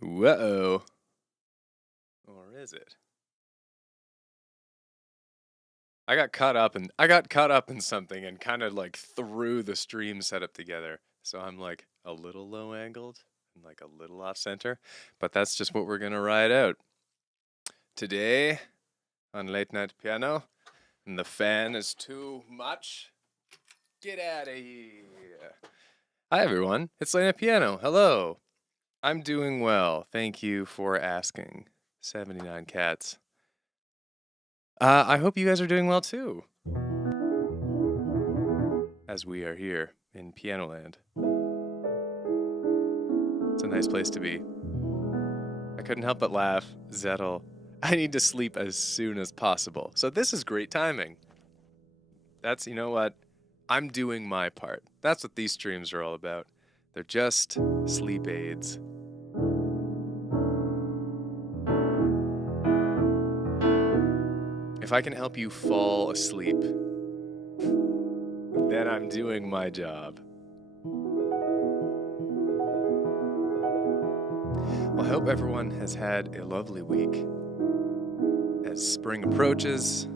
Whoa. Or is it? I got caught up in something and kind of like threw the stream setup together. So I'm like a little low angled and like a little off center, but that's just what we're gonna ride out. Today on Late Night Piano, and the fan is too much. Get out of here. Hi everyone, it's Late Night Piano. Hello. I'm doing well. Thank you for asking. 79 cats. I hope you guys are doing well too, as we are here in Piano Land. It's a nice place to be. I couldn't help but laugh. Zettel, I need to sleep as soon as possible. So this is great timing. You know what? I'm doing my part. That's what these streams are all about. They're just sleep aids. If I can help you fall asleep, then I'm doing my job. Well, I hope everyone has had a lovely week. As spring approaches,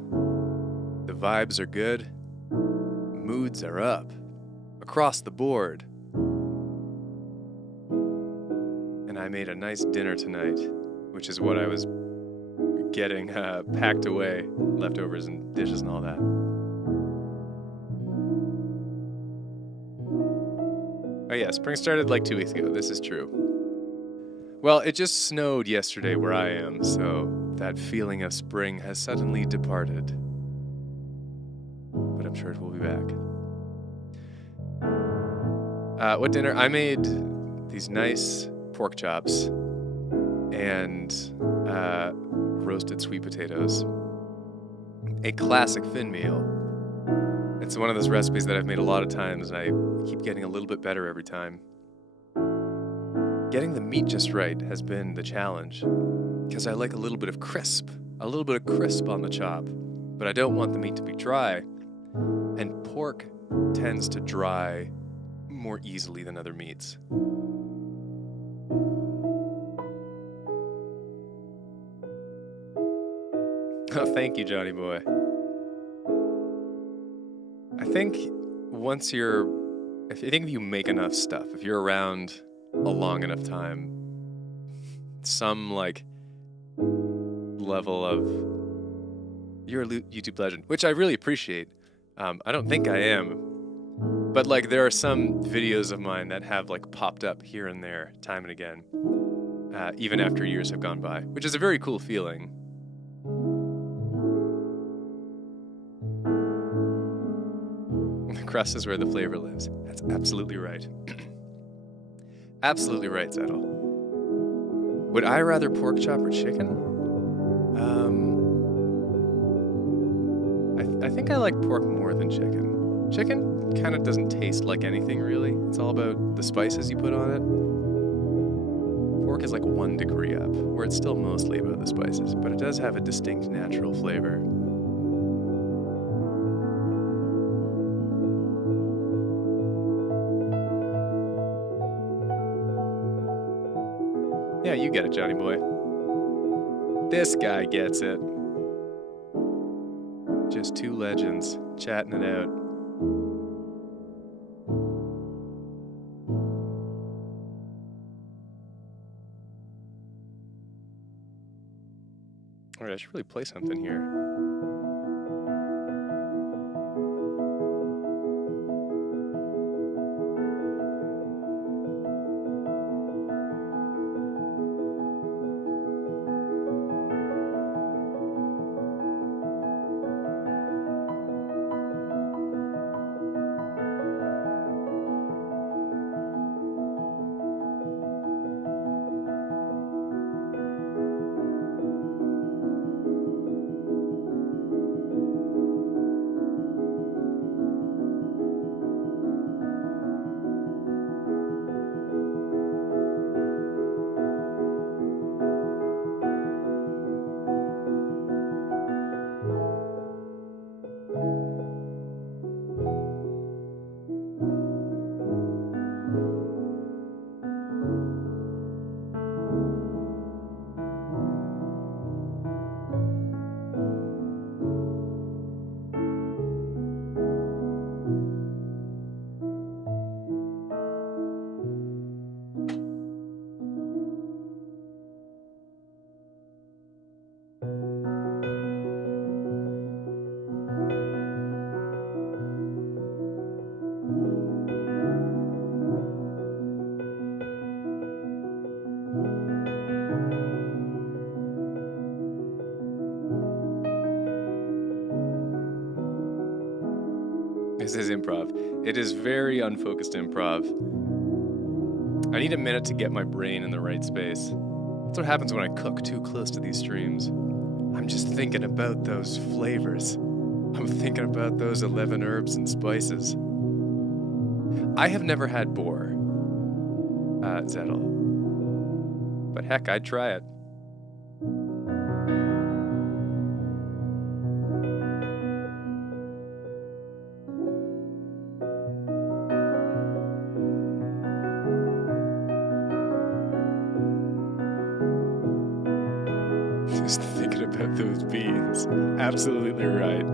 the vibes are good, moods are up, across the board. And I made a nice dinner tonight, which is what I was getting packed away, leftovers and dishes and all that. Oh yeah, spring started like 2 weeks ago, this is true. Well, it just snowed yesterday where I am, so that feeling of spring has suddenly departed. But I'm sure it will be back. What dinner? I made these nice pork chops and roasted sweet potatoes. A classic Finn meal. It's one of those recipes that I've made a lot of times, and I keep getting a little bit better every time. Getting the meat just right has been the challenge, because I like a little bit of crisp on the chop, but I don't want the meat to be dry, and pork tends to dry more easily than other meats. Oh, thank you, Johnny boy. I think if you make enough stuff, if you're around a long enough time, some like level of, you're a YouTube legend, which I really appreciate. I don't think I am, but like there are some videos of mine that have like popped up here and there time and again, even after years have gone by, which is a very cool feeling. The crust is where the flavor lives. That's absolutely right. Absolutely right, Zettel. Would I rather pork chop or chicken? I think I like pork more than chicken. Chicken kind of doesn't taste like anything, really. It's all about the spices you put on it. Pork is like 1 degree up, where it's still mostly about the spices, but it does have a distinct natural flavor. Yeah, you get it, Johnny boy. This guy gets it. Just two legends chatting it out. Alright, I should really play something here. This is improv. It is very unfocused improv. I need a minute to get my brain in the right space. That's what happens when I cook too close to these streams. I'm just thinking about those flavors. I'm thinking about those 11 herbs and spices. I have never had boar, Zettel. But heck, I'd try it. Just thinking about those beans. Absolutely right.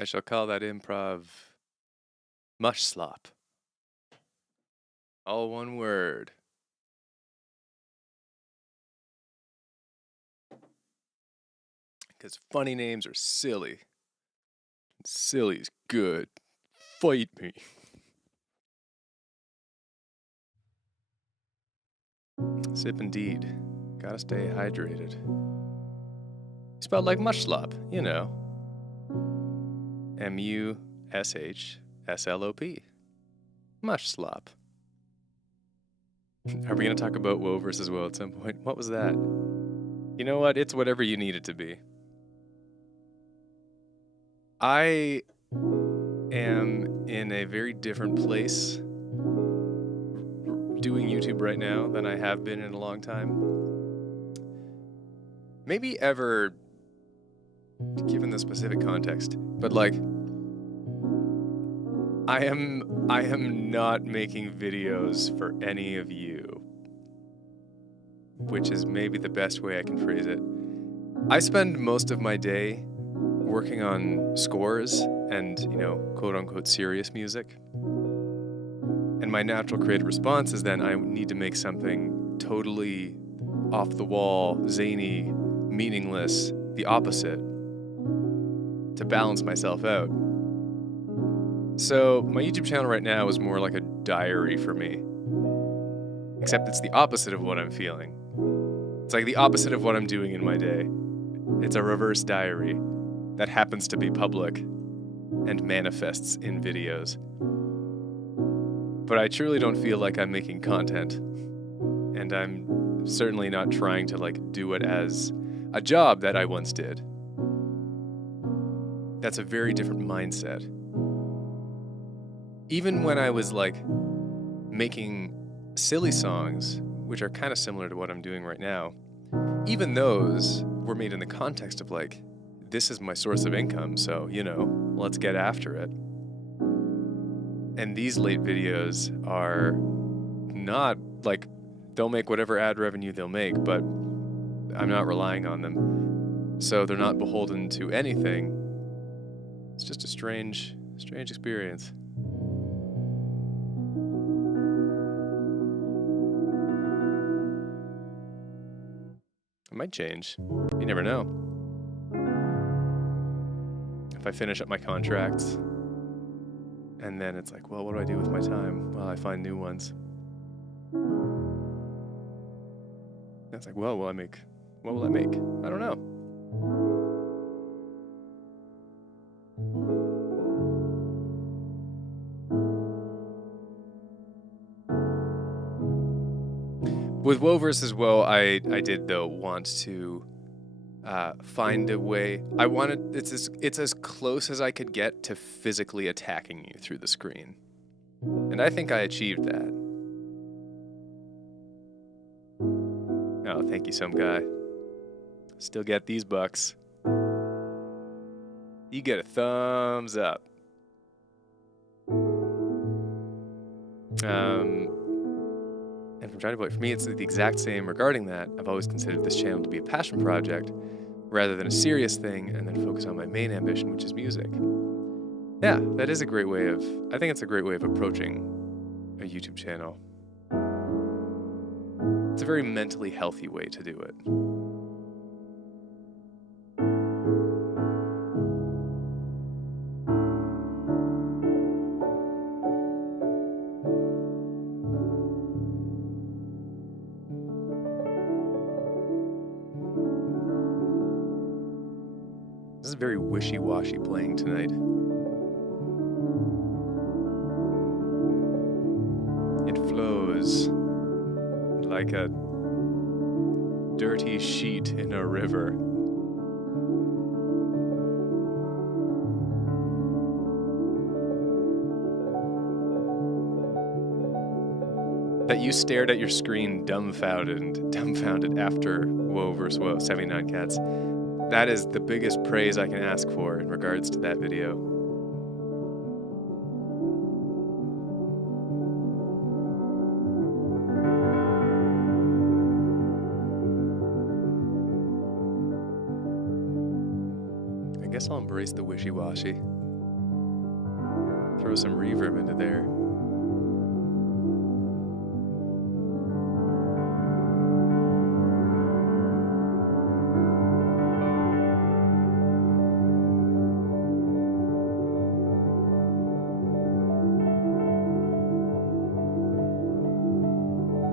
I shall call that improv mush slop. All one word. Because funny names are silly. Silly's good. Fight me. Sip indeed. Gotta stay hydrated. Spelled like mush slop, you know. M-U-S-H-S-L-O-P. Mush slop. Are we gonna talk about woe versus woe at some point? What was that? You know what? It's whatever you need it to be. I am in a very different place doing YouTube right now than I have been in a long time. Maybe ever, given the specific context, but like, I am not making videos for any of you, which is maybe the best way I can phrase it. I spend most of my day working on scores and, you know, quote unquote serious music. And my natural creative response is then I need to make something totally off the wall, zany, meaningless, the opposite, to balance myself out. So my YouTube channel right now is more like a diary for me. Except it's the opposite of what I'm feeling. It's like the opposite of what I'm doing in my day. It's a reverse diary that happens to be public and manifests in videos. But I truly don't feel like I'm making content. And I'm certainly not trying to like do it as a job that I once did. That's a very different mindset. Even when I was like making silly songs, which are kind of similar to what I'm doing right now, even those were made in the context of like, this is my source of income, so, you know, let's get after it. And these late videos are not like, they'll make whatever ad revenue they'll make, but I'm not relying on them. So they're not beholden to anything. It's just a strange experience. It might change. You never know. If I finish up my contracts, and then it's like, well, what do I do with my time? Well, I find new ones. And it's like, well, what will I make? I don't know. With woe versus woe, I did though want to find a way. I wanted it's as close as I could get to physically attacking you through the screen, and I think I achieved that. Oh, thank you, some guy. Still get these bucks. You get a thumbs up. And from Johnny Boy, for me, it's the exact same regarding that. I've always considered this channel to be a passion project rather than a serious thing, and then focus on my main ambition, which is music. Yeah, that is a great way of, I think it's a great way of approaching a YouTube channel. It's a very mentally healthy way to do it. This is very wishy-washy playing tonight. It flows like a dirty sheet in a river. That you stared at your screen dumbfounded after Woe vs. Woe, 79 Cats. That is the biggest praise I can ask for in regards to that video. I guess I'll embrace the wishy-washy. some reverb into there.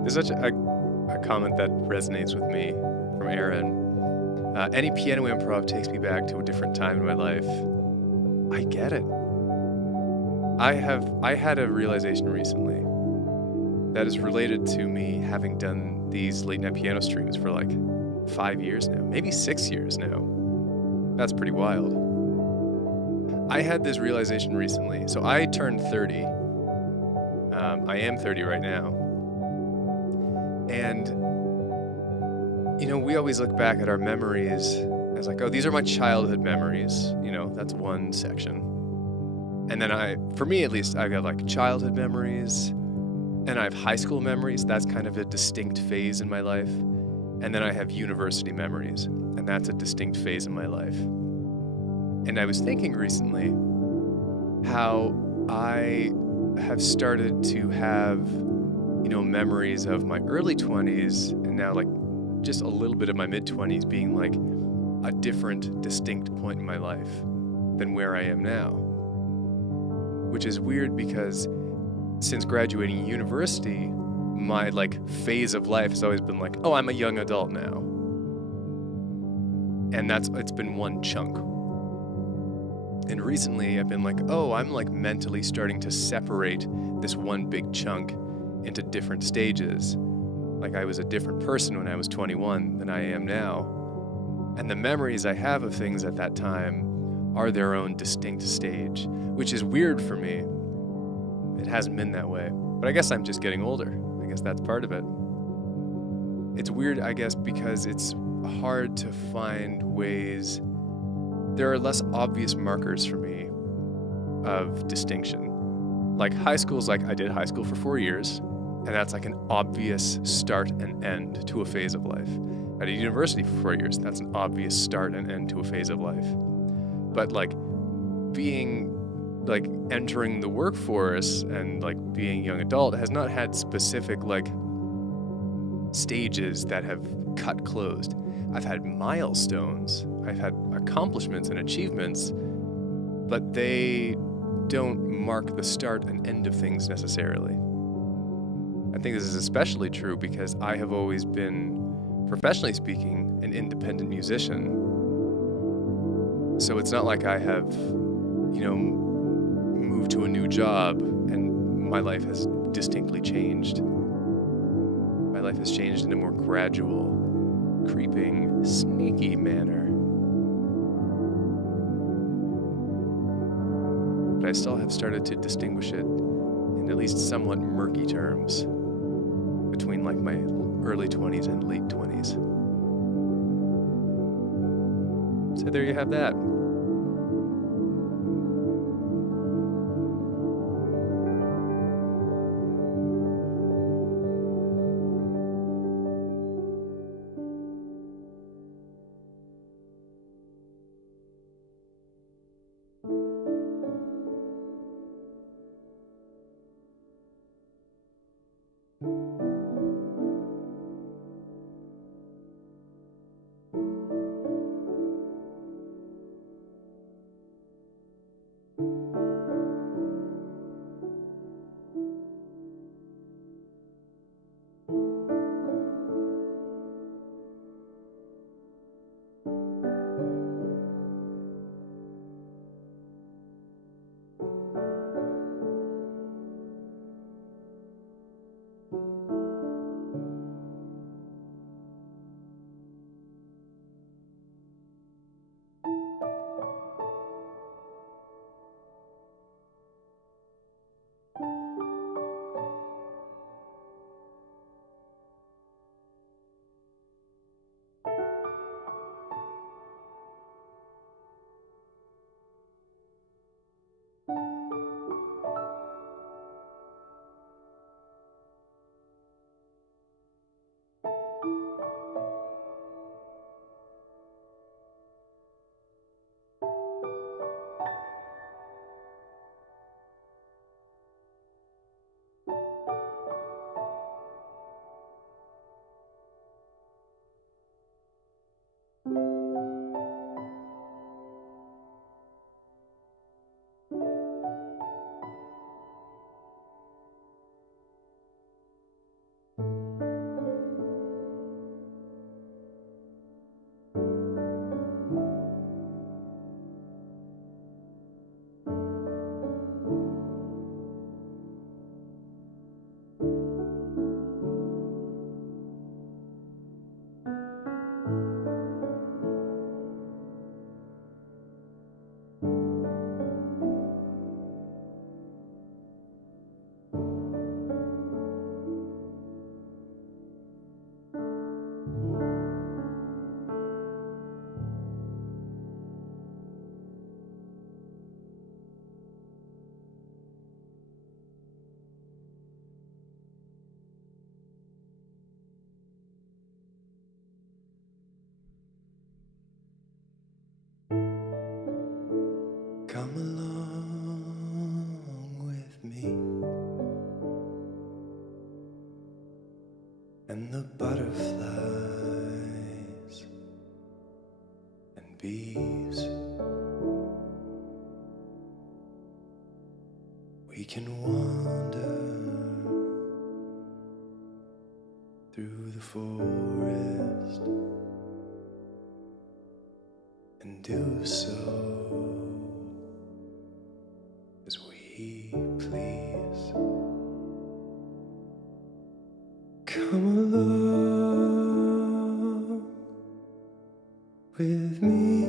There's such a comment that resonates with me from Aaron. Any piano improv takes me back to a different time in my life. I get it. I had a realization recently that is related to me having done these late night piano streams for like 5 years now, maybe 6 years now. That's pretty wild. I had this realization recently. So I turned 30. I am 30 right now. And, you know, we always look back at our memories as like, oh, these are my childhood memories. You know, that's one section. And then for me at least, I've got like childhood memories, and I have high school memories. That's kind of a distinct phase in my life. And then I have university memories, and that's a distinct phase in my life. And I was thinking recently how I have started to have, you know, memories of my early 20s and now like just a little bit of my mid 20s being like a different, distinct point in my life than where I am now. Which is weird because since graduating university, my like phase of life has always been like, oh, I'm a young adult now. And it's been one chunk. And recently I've been like, oh, I'm like mentally starting to separate this one big chunk into different stages. Like I was a different person when I was 21 than I am now. And the memories I have of things at that time are their own distinct stage, which is weird for me. It hasn't been that way. But I guess I'm just getting older. I guess that's part of it. It's weird, I guess, because it's hard to find ways. There are less obvious markers for me of distinction. Like high school's like I did high school for 4 years, and that's like an obvious start and end to a phase of life. I did university for 4 years. That's an obvious start and end to a phase of life. But like entering the workforce and like being a young adult has not had specific like stages that have cut closed. I've had milestones, I've had accomplishments and achievements, but they don't mark the start and end of things necessarily. I think this is especially true because I have always been, professionally speaking, an independent musician. So it's not like I have, you know, moved to a new job and my life has distinctly changed. My life has changed in a more gradual, creeping, sneaky manner. But I still have started to distinguish it in at least somewhat murky terms between like my early 20s and late 20s. So there you have that. the butterflies and bees. We can wander through the forest and do so as we please. Come along with me.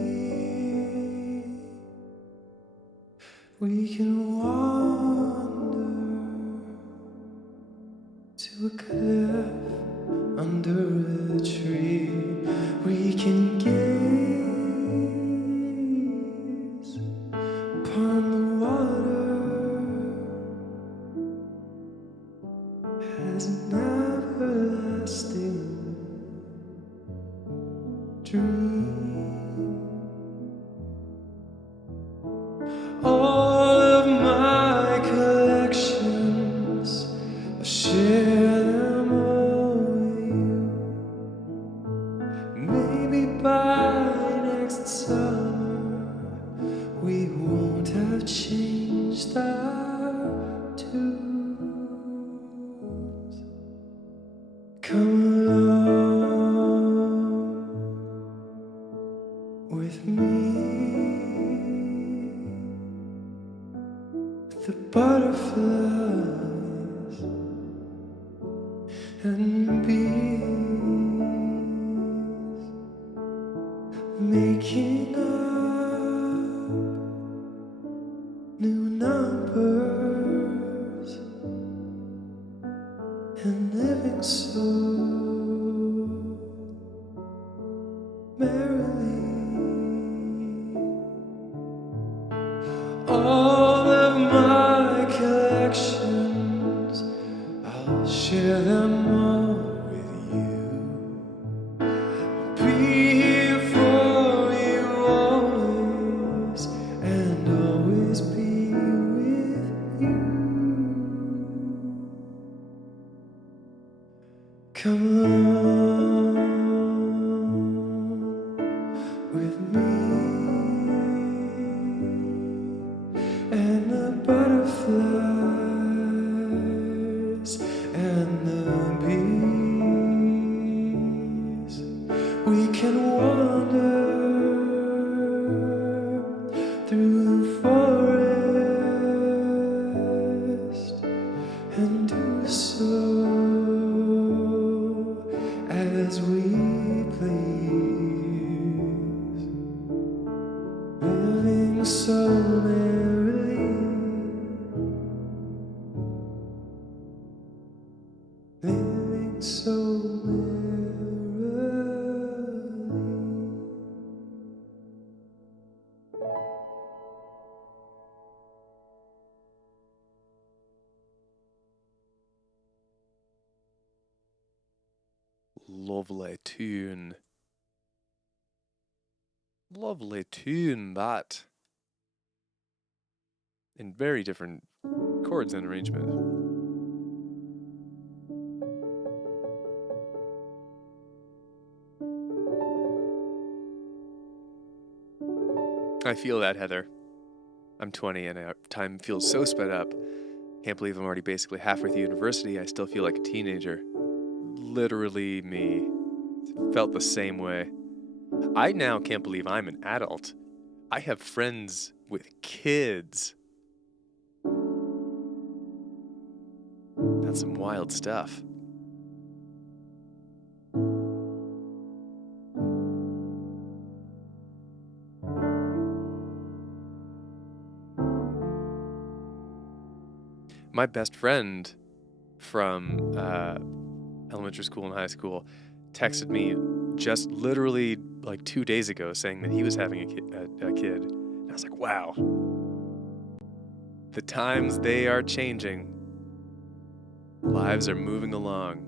We can wander to a cliff under a tree. We can gaze upon the water as an everlasting dream. All of my collections, I'll share them all with you. Maybe by next summer we won't have changed our tunes. Come along with me. The butterflies and bees, making up new numbers and living so merrily. All of my collections, I'll share them all with you. Be here for you always, and always be with you. Come along with me. And the butterflies and the bees, we can wander through the forest and do so as we please, living so merrily, living so merrily. Lovely tune. Lovely tune, that. In very different chords and arrangement. I feel that, Heather. I'm 20 and time feels so sped up. Can't believe I'm already basically halfway through university. I still feel like a teenager. Literally me. Felt the same way. I now can't believe I'm an adult. I have friends with kids. That's some wild stuff. My best friend from elementary school and high school texted me just literally like 2 days ago saying that he was having a kid. And I was like, wow. The times, they are changing. Lives are moving along.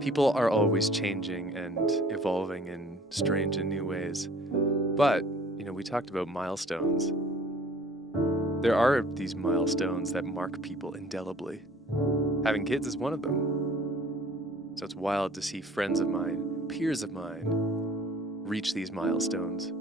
People are always changing and evolving in strange and new ways. But, we talked about milestones. There are these milestones that mark people indelibly. Having kids is one of them. So it's wild to see friends of mine, peers of mine, reach these milestones.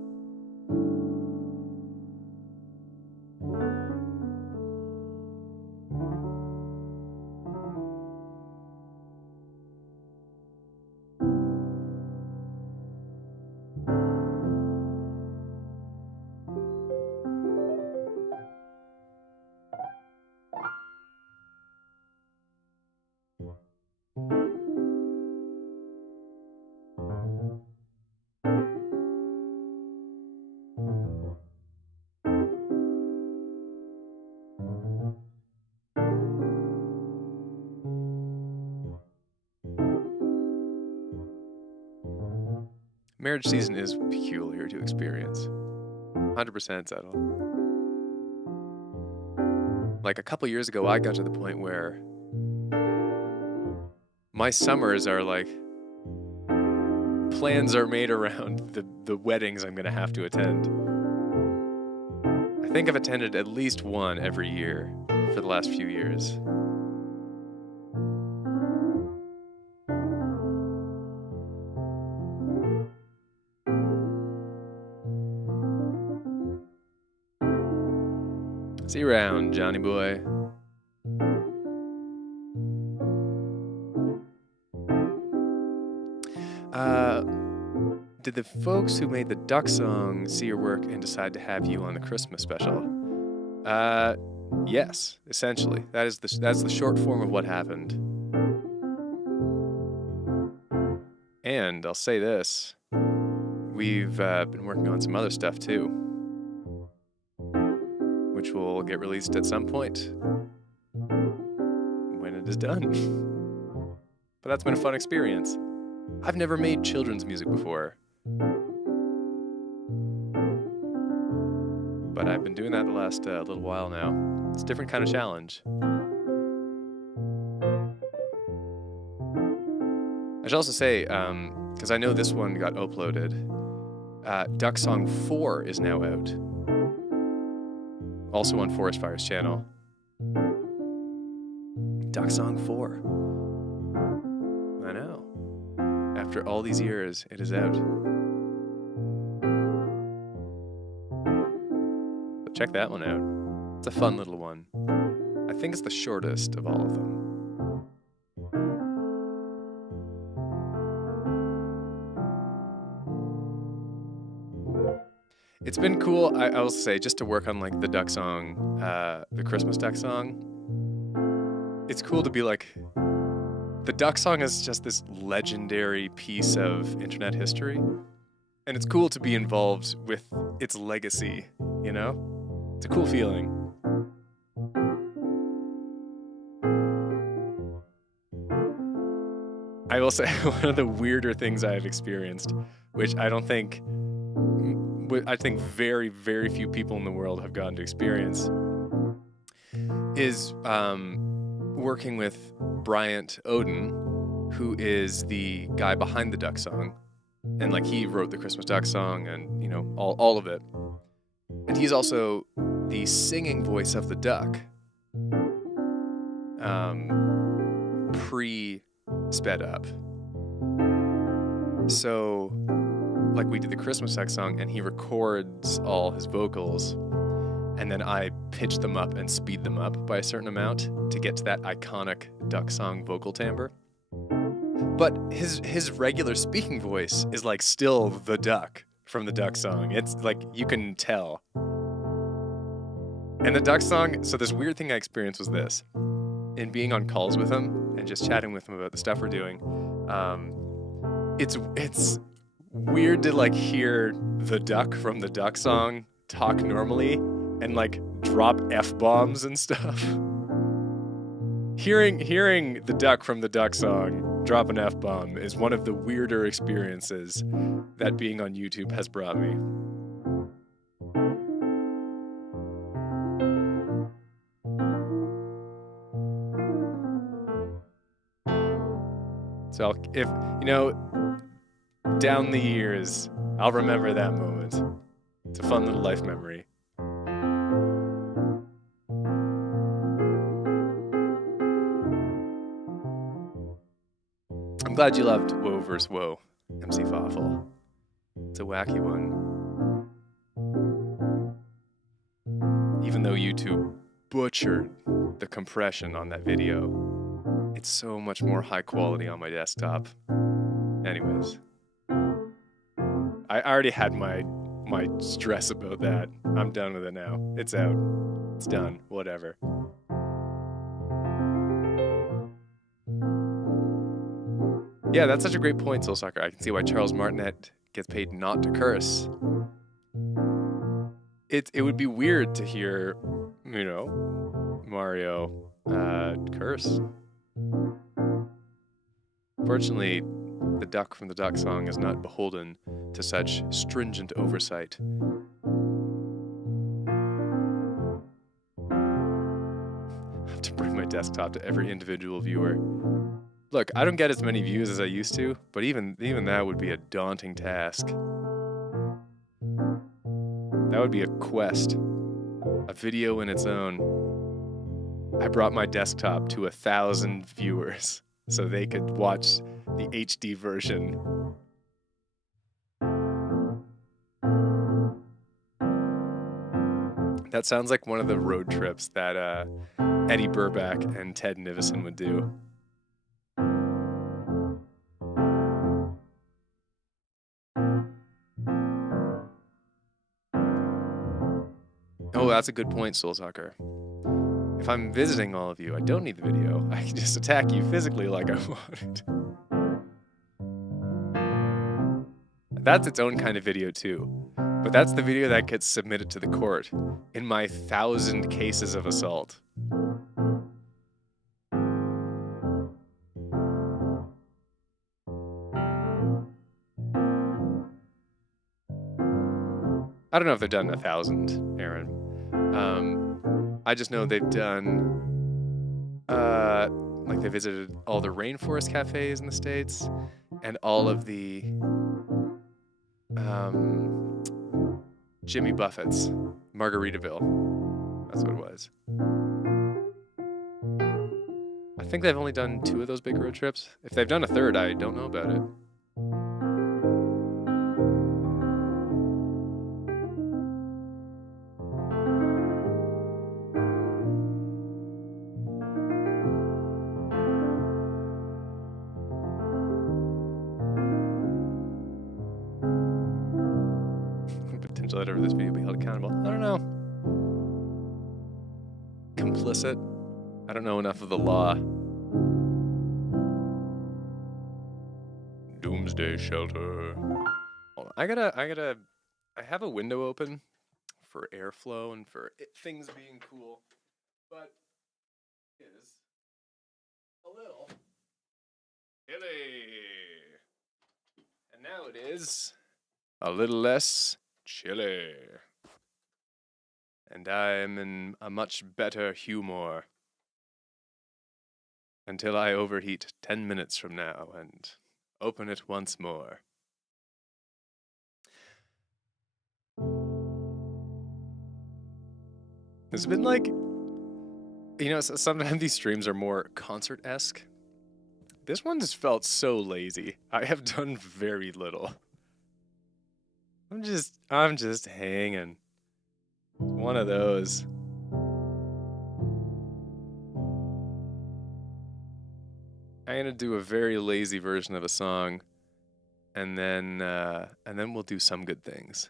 Marriage season is peculiar to experience. 100% settle. Like a couple years ago, I got to the point where my summers are like, plans are made around the weddings I'm going to have to attend. I think I've attended at least one every year for the last few years. See you around, Johnny boy. Did the folks who made the Duck song see your work and decide to have you on the Christmas special? Yes, essentially. That's the short form of what happened. And I'll say this, we've been working on some other stuff too, which will get released at some point when it is done. But that's been a fun experience. I've never made children's music before, but I've been doing that the last little while now. It's a different kind of challenge. I should also say, because I know this one got uploaded, Duck Song 4 is now out. Also on Forest Fire's channel. Duck Song 4. I know. After all these years, it is out. So check that one out. It's a fun little one. I think it's the shortest of all of them. It's been cool, I will say, just to work on like the Duck song, the Christmas Duck song. It's cool to be like, the Duck song is just this legendary piece of internet history. And it's cool to be involved with its legacy, you know? It's a cool feeling. I will say, one of the weirder things I've experienced, which I think very, very few people in the world have gotten to experience, is working with Bryant Oden, who is the guy behind the Duck song. And like he wrote the Christmas Duck song and, you know, all of it. And he's also the singing voice of the duck. Pre-sped up. So like we did the Christmas Duck song and he records all his vocals and then I pitch them up and speed them up by a certain amount to get to that iconic Duck song vocal timbre. But his regular speaking voice is like still the duck from the Duck song. It's like you can tell. And the Duck song, so this weird thing I experienced was this. In being on calls with him and just chatting with him about the stuff we're doing, it's weird to like hear the duck from the Duck song talk normally and like drop F-bombs and stuff. Hearing the duck from the Duck song drop an F-bomb is one of the weirder experiences that being on YouTube has brought me. So if, you know, down the years, I'll remember that moment. It's a fun little life memory. glad you loved Woe vs. Woe, MC Fawful. It's a wacky one. Even though YouTube butchered the compression on that video, it's so much more high quality on my desktop. Anyways, I already had my stress about that. I'm done with it now. It's out. It's done. Whatever. Yeah, that's such a great point, Soul Sucker. I can see why Charles Martinet gets paid not to curse. It would be weird to hear, you know, Mario curse. Fortunately, the duck from the Duck Song is not beholden to such stringent oversight. I have to bring my desktop to every individual viewer. Look, I don't get as many views as I used to, but even that would be a daunting task. That would be a quest, a video in its own. I brought my desktop to 1,000 viewers so they could watch the HD version. That sounds like one of the road trips that Eddie Burback and Ted Nivison would do. Oh, that's a good point, Soul Sucker. If I'm visiting all of you, I don't need the video. I can just attack you physically like I wanted. That's its own kind of video too. But that's the video that gets submitted to the court in my 1,000 cases of assault. I don't know if they've done 1,000, Aaron. I just know they've done, like they visited all the rainforest cafes in the States and all of the Jimmy Buffett's, Margaritaville. That's what it was. I think they've only done 2 of those big road trips. If they've done a 3rd, I don't know about it. Potential editor of this video be held accountable. I don't know. Complicit. I don't know enough of the law. Doomsday Shelter. Hold on. I have a window open for airflow and for things being cool, but it is a little chilly. And now it is a little less chilly. And I'm in a much better humor until I overheat 10 minutes from now and open it once more. It's been like, you know, sometimes these streams are more concert-esque. This one just felt so lazy. I have done very little. I'm just hanging. One of those. I'm gonna do a very lazy version of a song, and then we'll do some good things.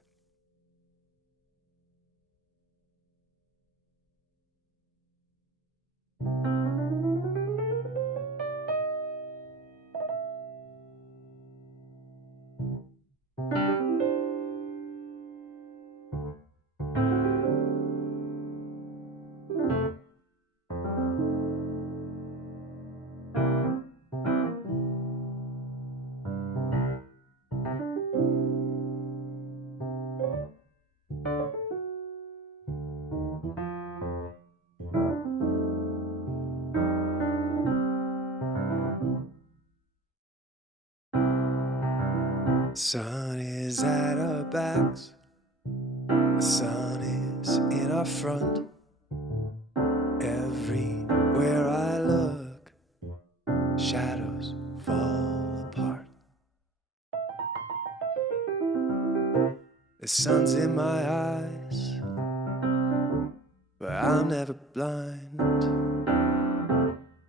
Sun is at our backs, the sun is in our front. Everywhere I look, shadows fall sun's in my eyes, but I'm never blind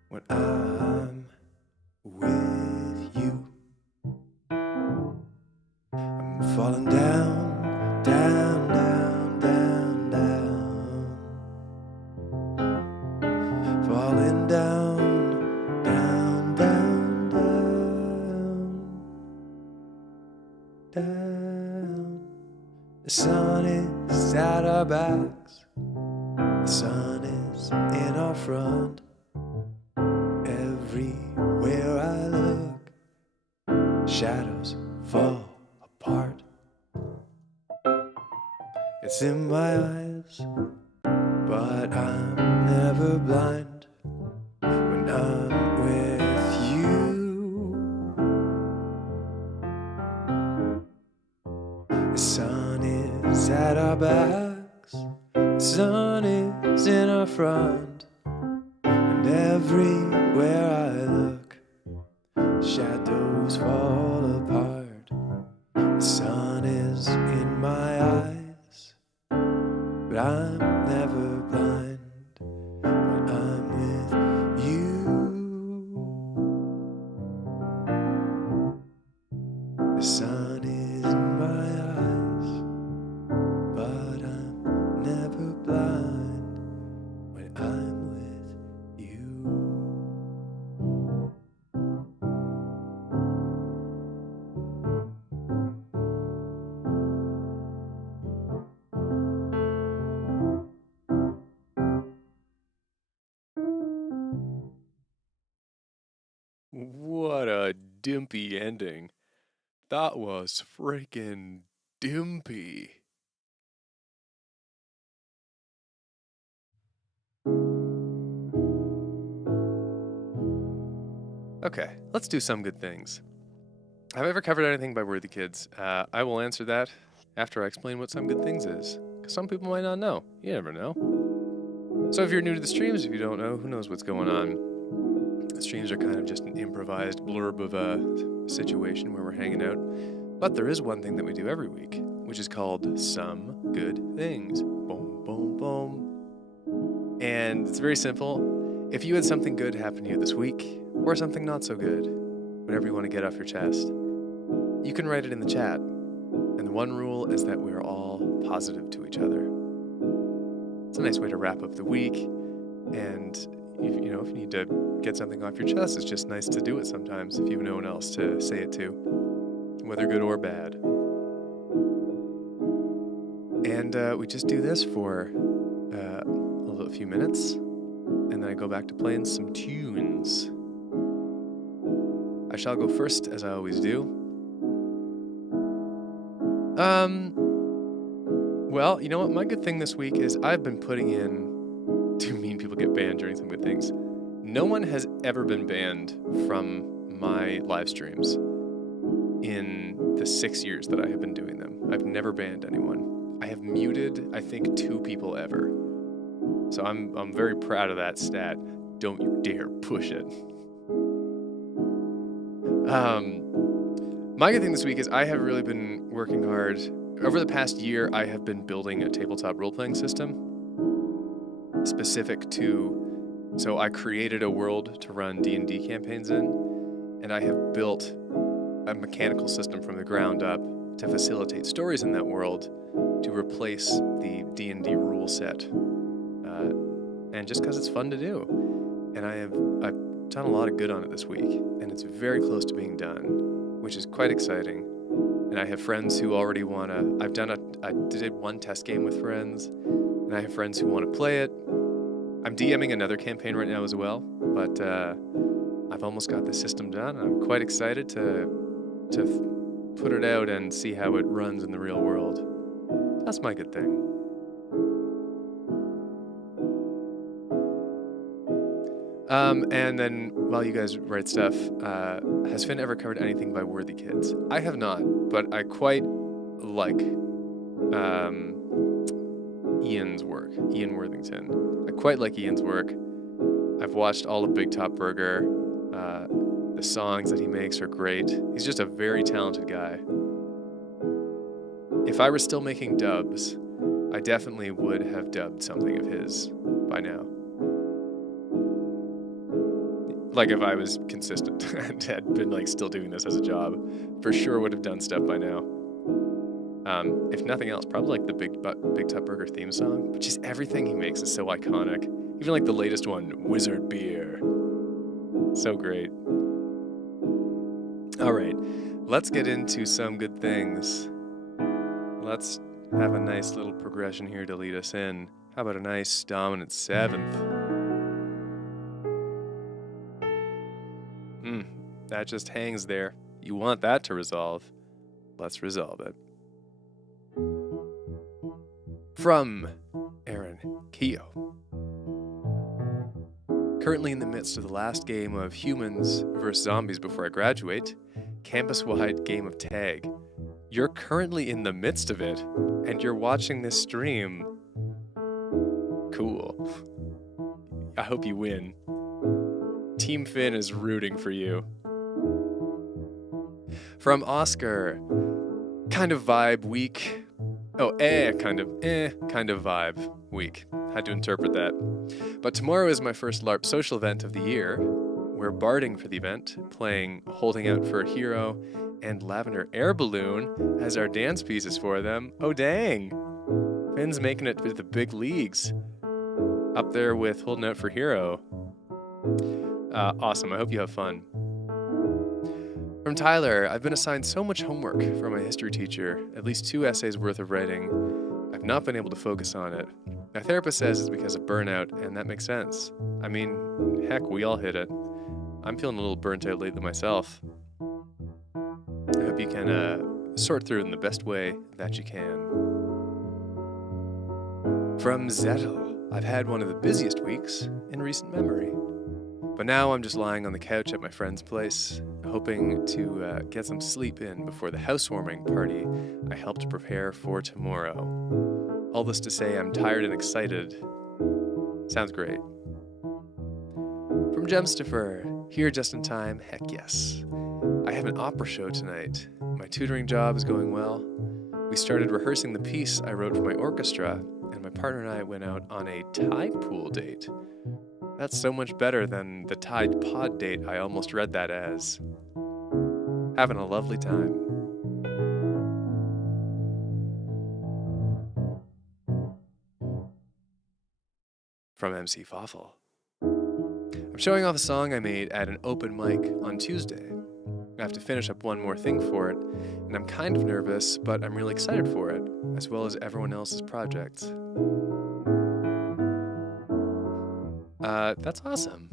when I'm with you. I'm falling down, down, down, down, down. Falling down, down, down, down, down. The sun is at our backs, the sun is in our front. Everywhere I look, shadows fall apart. It's in my eyes, but I'm never blind when I'm with you. The sun is at our backs, the sun is in our front, and everywhere I look, shadows fall apart. The sun is in my eyes, but I'm never blind when I'm with you. The sun is in my eyes, but I'm never blind when I'm with you. What a dimpy ending. That was freaking dimpy. Okay, let's do some good things. Have I ever covered anything by Worthy Kids? I will answer that after I explain what Some Good Things is, because some people might not know. You never know. So if you're new to the streams, if you don't know, who knows what's going on? The streams are kind of just an improvised blurb of a situation where we're hanging out. But there is one thing that we do every week, which is called Some Good Things. Boom, boom, boom. And it's very simple. If you had something good happen to you this week, or something not so good, whatever you want to get off your chest, you can write it in the chat. And the one rule is that we're all positive to each other. It's a nice way to wrap up the week. And if you need to get something off your chest, it's just nice to do it sometimes if you have no one else to say it to, whether good or bad. And we just do this for a few minutes, and then I go back to playing some tunes. I shall go first, as I always do. Well, you know what? My good thing this week is I've been putting in Too Mean People Get Banned during Some Good Things. No one has ever been banned from my live streams in the 6 years that I have been doing them. I've never banned anyone. I have muted, I think, 2 people ever. So I'm very proud of that stat. Don't you dare push it. My good thing this week is I have really been working hard. Over the past year, I have been building a tabletop role-playing system specific to... So I created a world to run D&D campaigns in, and I have built a mechanical system from the ground up to facilitate stories in that world to replace the D&D rule set. And just because it's fun to do. And I've done a lot of good on it this week, and it's very close to being done, which is quite exciting. And I have friends who already want to... I did one test game with friends, and I have friends who want to play it. I'm DMing another campaign right now as well, but I've almost got the system done. I'm quite excited to put it out and see how it runs in the real world. That's my good thing. And then while you guys write stuff, has Finn ever covered anything by Worthy Kids? I have not, but I quite like Ian's work, Ian Worthington. I quite like Ian's work. I've watched all of Big Top Burger. The songs that he makes are great. He's just a very talented guy. If I were still making dubs, I definitely would have dubbed something of his by now. Like if I was consistent and had been like still doing this as a job, for sure would have done stuff by now. If nothing else, probably like the Big Top Burger theme song, but just everything he makes is so iconic. Even like the latest one, Wizard Beer. So great. All right, let's get into some good things. Let's have a nice little progression here to lead us in. How about a nice dominant seventh? That just hangs there. You want that to resolve. Let's resolve it. From Aaron Keogh. Currently in the midst of the last game of Humans vs. Zombies before I graduate, campus-wide game of tag. You're currently in the midst of it, and you're watching this stream. Cool. I hope you win. Team Finn is rooting for you. From Oscar, kind of vibe week. Oh, kind of vibe week. Had to interpret that. But tomorrow is my first LARP social event of the year. We're barding for the event, playing Holding Out for a Hero and Lavender Air Balloon as our dance pieces for them. Oh dang! Finn's making it to the big leagues. Up there with Holding Out for Hero. Awesome, I hope you have fun. From Tyler, I've been assigned so much homework from my history teacher, at least 2 essays worth of writing. I've not been able to focus on it. My therapist says it's because of burnout, and that makes sense. I mean, heck, we all hit it. I'm feeling a little burnt out lately myself. I hope you can sort through it in the best way that you can. From Zettel, I've had one of the busiest weeks in recent memory. But now I'm just lying on the couch at my friend's place, hoping to get some sleep in before the housewarming party I helped prepare for tomorrow. All this to say I'm tired and excited. Sounds great. From Gemstifer, here just in time, heck yes. I have an opera show tonight. My tutoring job is going well. We started rehearsing the piece I wrote for my orchestra, and my partner and I went out on a tide pool date. That's so much better than the Tide Pod date I almost read that as. Having a lovely time. From MC Fawful. I'm showing off a song I made at an open mic on Tuesday. I have to finish up one more thing for it, and I'm kind of nervous, but I'm really excited for it, as well as everyone else's projects. That's awesome.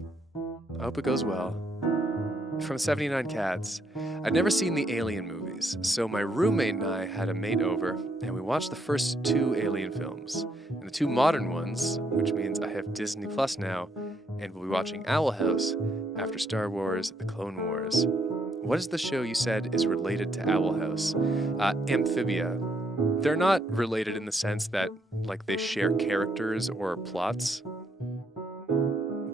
I hope it goes well. From 79 Cats. I'd never seen the Alien movies, so my roommate and I had a mate over, and we watched the first 2 Alien films, and the 2 modern ones, which means I have Disney Plus now, and we'll be watching Owl House after Star Wars The Clone Wars. What is the show you said is related to Owl House? Amphibia. They're not related in the sense that, like, they share characters or plots,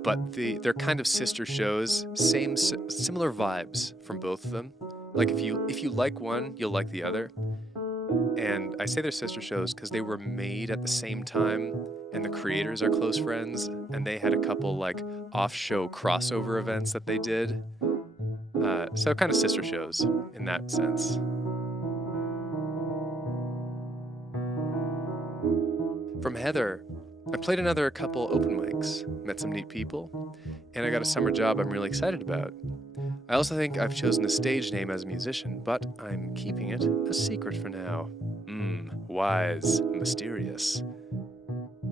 but they're kind of sister shows, similar vibes from both of them. Like if you like one, you'll like the other. And I say they're sister shows because they were made at the same time, and the creators are close friends, and they had a couple like off-show crossover events that they did. So kind of sister shows in that sense. From Heather, I played another couple open mics, met some neat people, and I got a summer job I'm really excited about. I also think I've chosen a stage name as a musician, but I'm keeping it a secret for now. Wise, mysterious.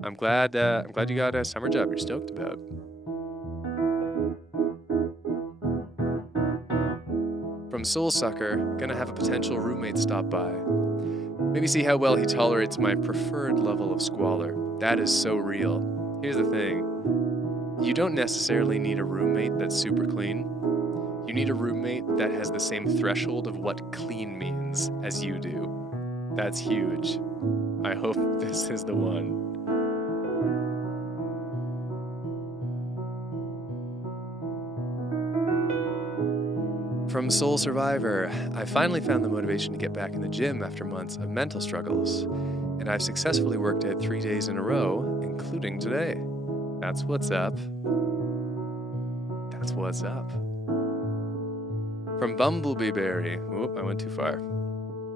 I'm glad you got a summer job you're stoked about. From Soulsucker, gonna have a potential roommate stop by. Maybe see how well he tolerates my preferred level of squalor. That is so real. Here's the thing. You don't necessarily need a roommate that's super clean. You need a roommate that has the same threshold of what clean means as you do. That's huge. I hope this is the one. From Soul Survivor, I finally found the motivation to get back in the gym after months of mental struggles, and I've successfully worked out 3 days in a row, including today. That's what's up. That's what's up. From Bumblebee Berry. Whoop, I went too far.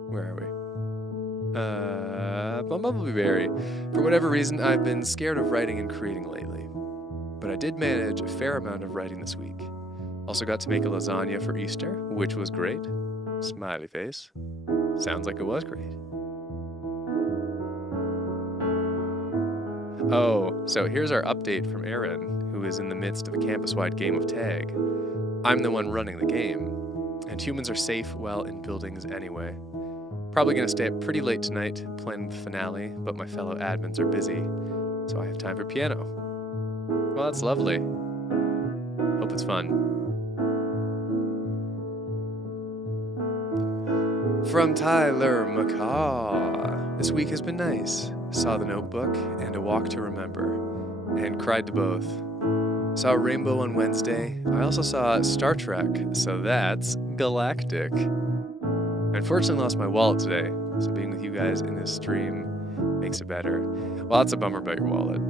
Where are we? Bumblebee Berry. For whatever reason, I've been scared of writing and creating lately, but I did manage a fair amount of writing this week. Also got to make a lasagna for Easter, which was great. Smiley face. Sounds like it was great. Oh, so here's our update from Aaron, who is in the midst of a campus-wide game of tag. I'm the one running the game, and humans are safe while in buildings anyway. Probably gonna stay up pretty late tonight, planning the finale, but my fellow admins are busy, so I have time for piano. Well, that's lovely. Hope it's fun. From Tyler McCaw. This week has been nice. Saw The Notebook and A Walk to Remember, and cried to both. Saw Rainbow on Wednesday. I also saw Star Trek, so that's galactic. I unfortunately lost my wallet today, so being with you guys in this stream makes it better. Well, that's a bummer about your wallet.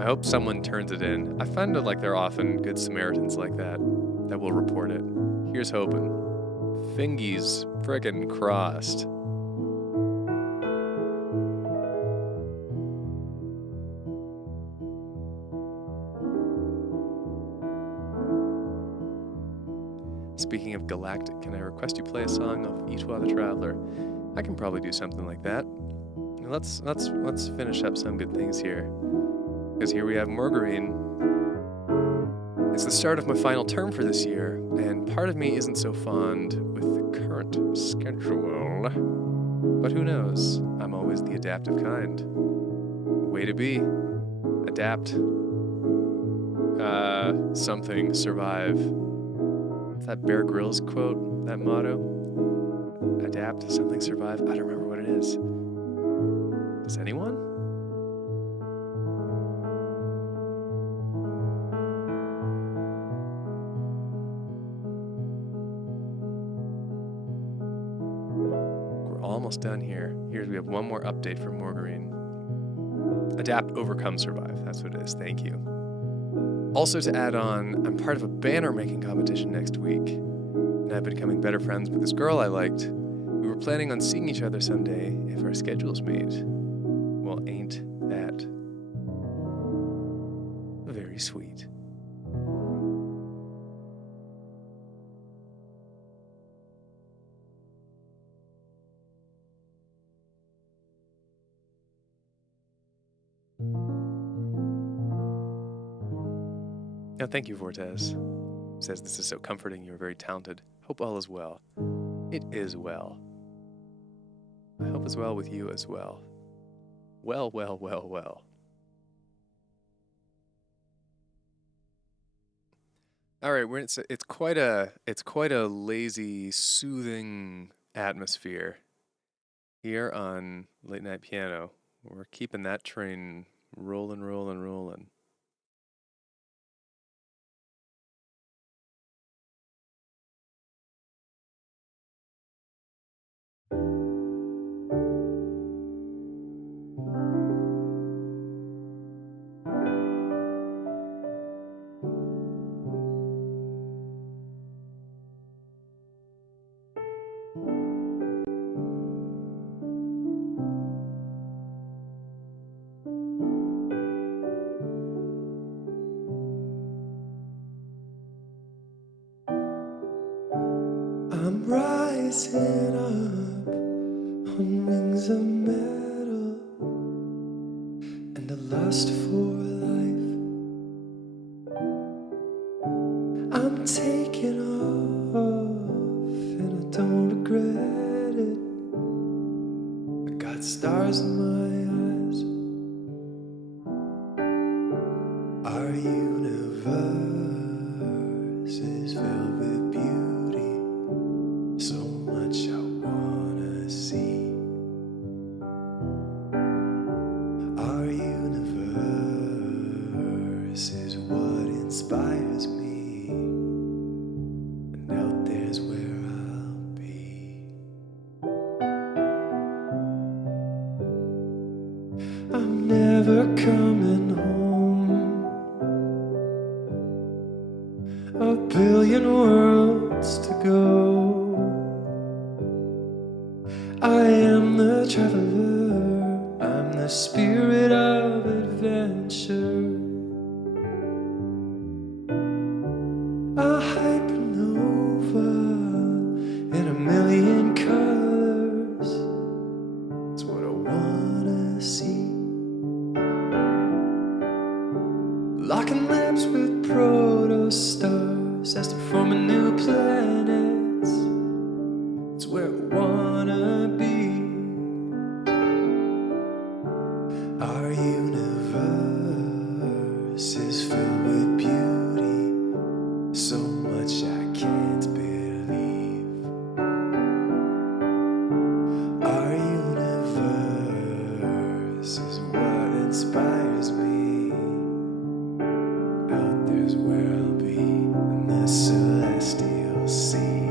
I hope someone turns it in. I find it like there are often good Samaritans like that will report it. Here's hoping. Fingies frickin' crossed. Speaking of galactic, can I request you play a song of Itwa the Traveler? I can probably do something like that. Let's finish up some good things here. Because here we have Margarine. It's the start of my final term for this year, and part of me isn't so fond with the current schedule. But who knows? I'm always the adaptive kind. Way to be. Adapt. Something. Survive. What's that Bear Grylls quote? That motto? Adapt, something, survive. I don't remember what it is. Does anyone? Almost done here. Here we have one more update from Margarine. Adapt, overcome, survive. That's what it is. Thank you. Also to add on, I'm part of a banner making competition next week, and I've been becoming better friends with this girl I liked. We were planning on seeing each other someday if our schedules meet. Well, ain't that very sweet? No, thank you, Vortez. Says this is so comforting. You're very talented. Hope all is well. It is well. I hope it's well with you as well. Well, well, well, well. All right, it's quite a lazy, soothing atmosphere here on Late Night Piano. We're keeping that train rolling, rolling, rolling. I'm rising up on wings of metal and a lust for life. I'm taking off and I don't regret it. I got stars in my eyes. Our universe is filled with beauty. So much I wanna see. Our universe is what inspires me. And now a billion worlds to go. I am the traveler, I'm the spirit of adventure, a hypernova in a million colors. It's what I wanna see. Locking lips with protostars as to form a new planet. It's where I wanna be. Our universe is filled with beauty, so much I can't believe. Our universe is what inspires me. Out there's where I'll be in the celestial sea.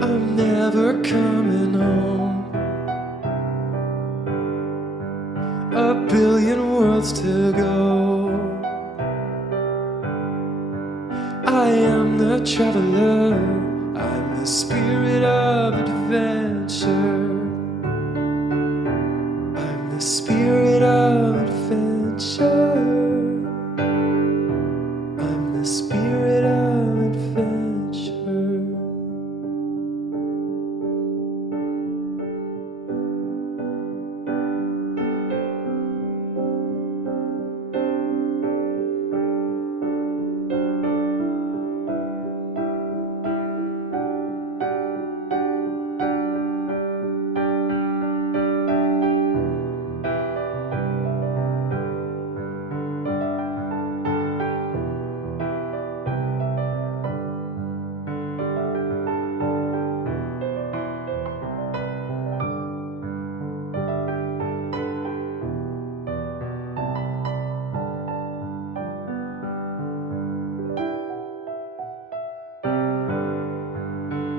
I'm never coming home. A billion worlds to go. I am the traveler, I'm the spirit of adventure, I'm the spirit of adventure, I'm the spirit of adventure.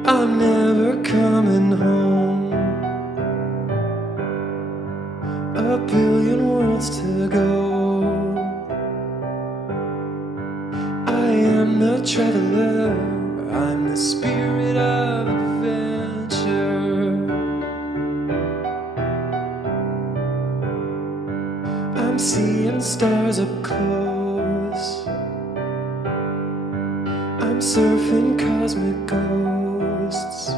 I'm never coming home. A billion worlds to go. I am the traveler, I'm the spirit of adventure, I'm seeing stars up close, I'm surfing cosmic ghosts.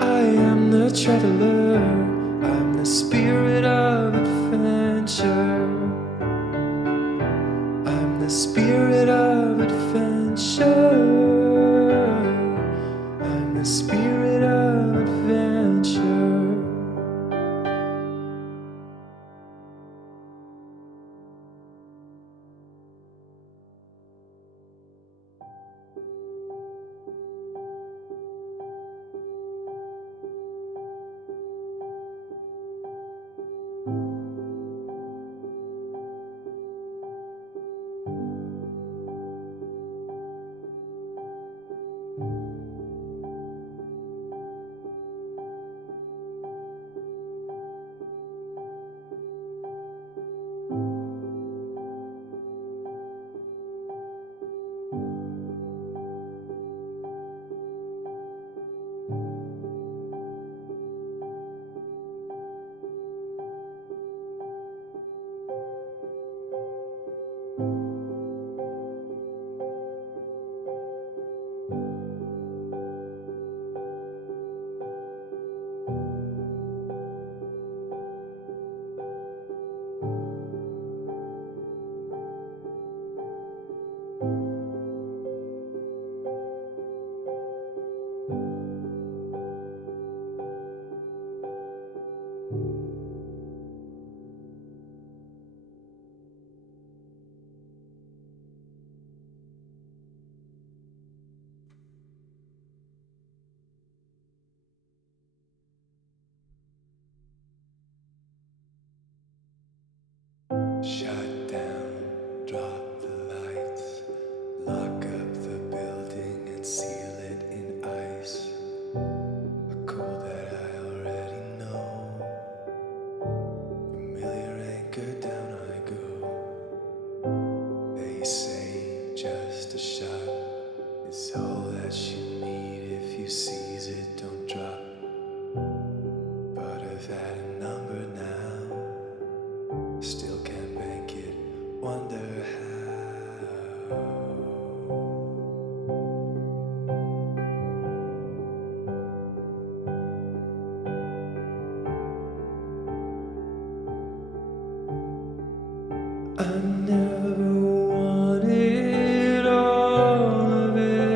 I am the traveler, I'm the spirit of adventure, I'm the spirit of adventure, I'm the spirit of adventure. wonder how. I never wanted all of it.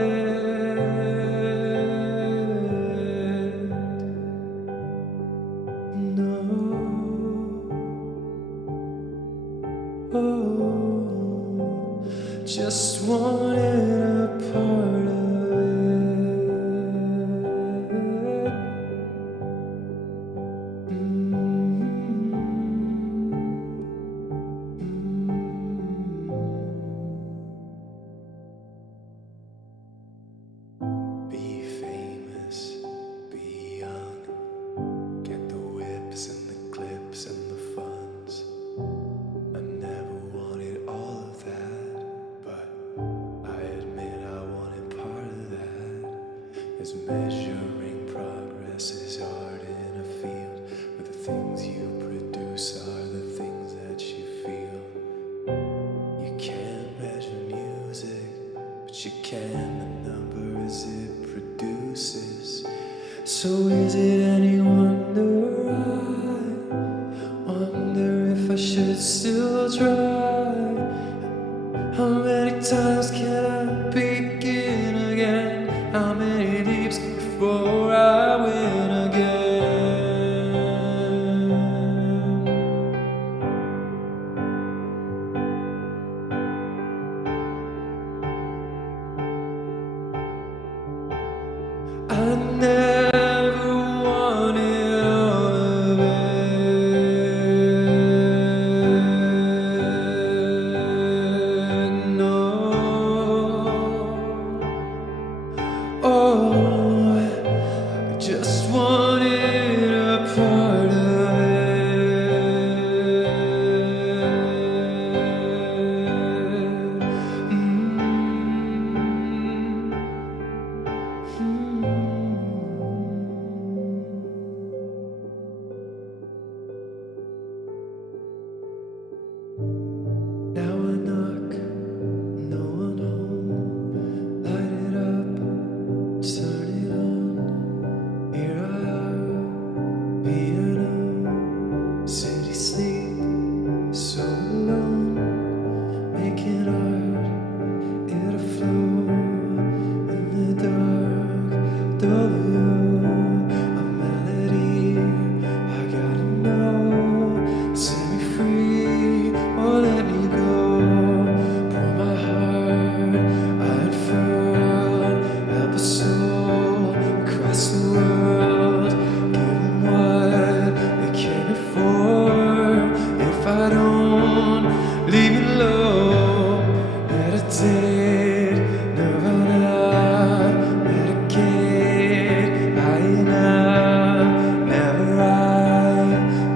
No. Oh, just wanted a part of it. Be famous, be young, get the whips and the clips and the funds. I never wanted all of that, but I admit I wanted part of that. As measuring progress is art in a field, but the things you produce are the things that you feel. You can't measure music, but you can the numbers it produces. So is it any wonder I wonder if I should still try? How many times can I begin again? How many leaps before I win again? I never wanted all of it. No. Oh, I just wanted a part of Now I knock, no one home. Light it up, turn it on. Here I are, piano, city sleep, so alone. Making art, it'll flow in the dark. W, a melody I gotta know. Set me free or let me go. Pour my heart, I unfurl. Help a soul across the world. Give them what they came before. If I don't leave it low, meditate, nirvana, medicate. I never I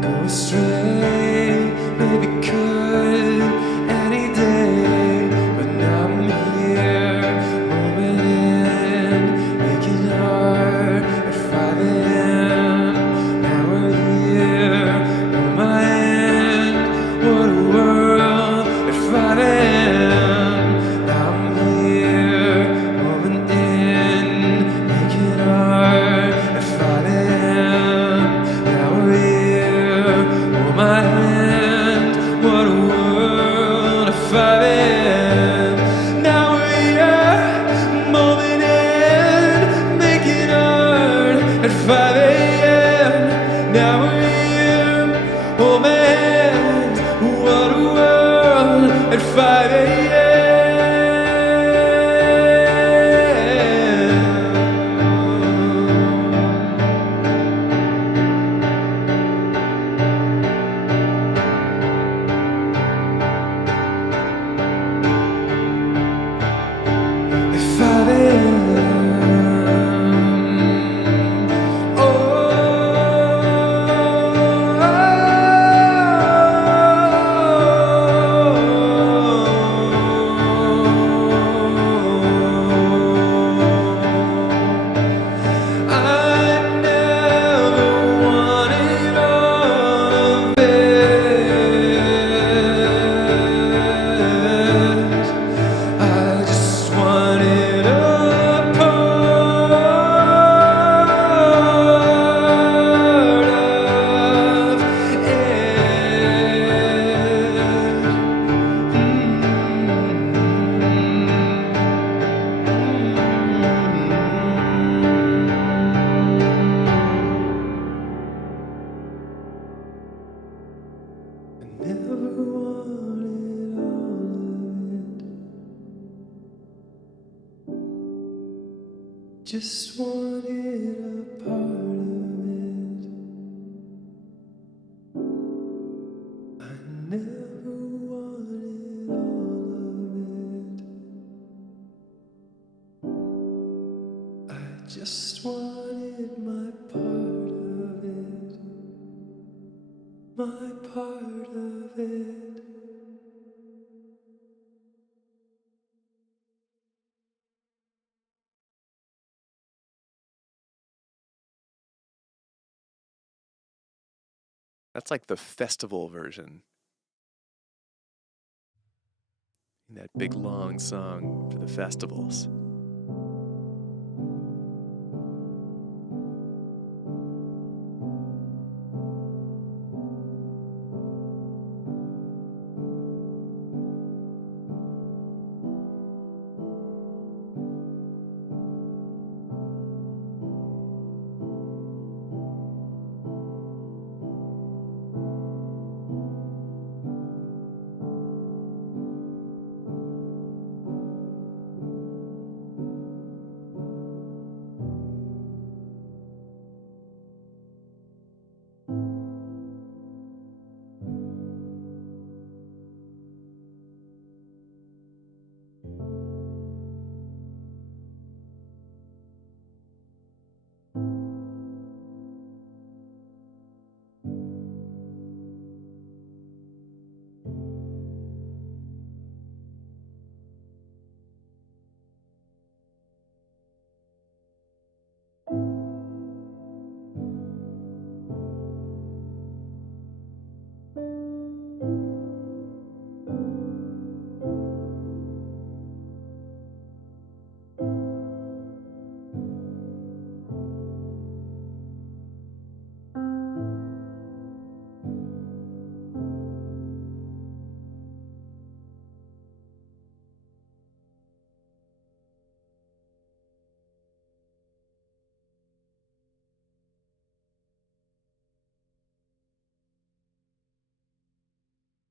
go astray. Maybe could any day, but now I'm here, moving in, making art at 5 a.m. Now we're here, on my end. What a world at 5 a.m. Now I'm here, moving in, making art at 5 a.m. Now we're here, on my hand. What a world at 5 a.m. Now we're here, moving in, making art at 5 a.m. Now we're here, oh man, what a world at 5 a.m. At 5 a.m. Oh, never wanted all of it. Just wanted a part of it. I never wanted all of it. I just wanted my part of it. My part of it. That's like the festival version. That big long song for the festivals.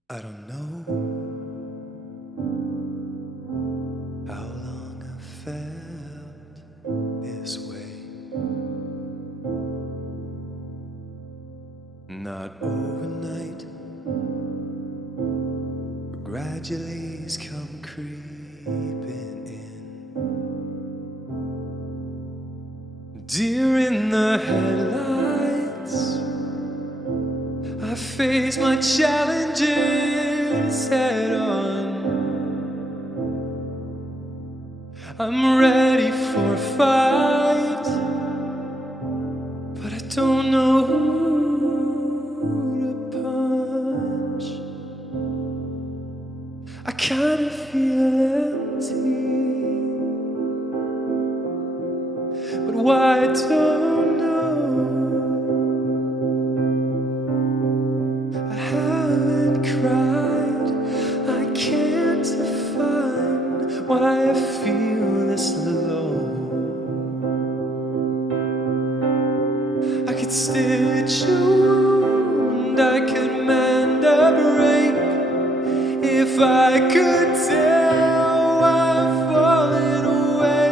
I don't know how long I've felt this way. Not overnight, but gradually it's come creeping in. Deer in the headlights, I face my challenges head on. I'm ready for a fight, but I don't know who to punch. I kinda feel empty, but why I don't know. I haven't cried, I can't define why I feel this low. I could stitch a wound, I could mend a break, if I could tell I've fallen away.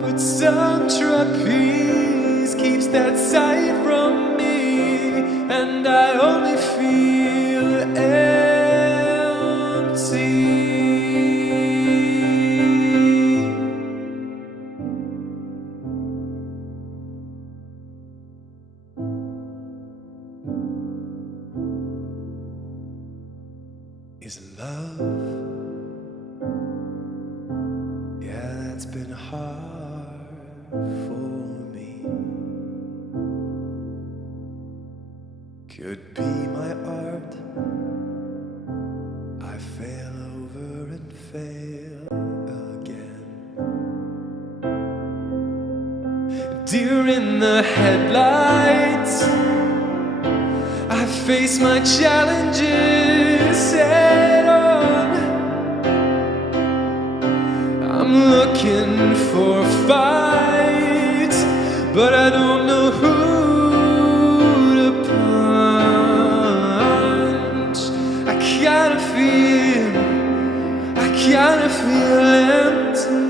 But some trapeze keeps that sight from me, and I only feel empty. Is love? Yeah, that's been hard for me. Could be my art. I fail over and fail again. Deer in the headlights, I face my challenges head on. I'm looking for a fight, but I don't know who to punch. feel empty,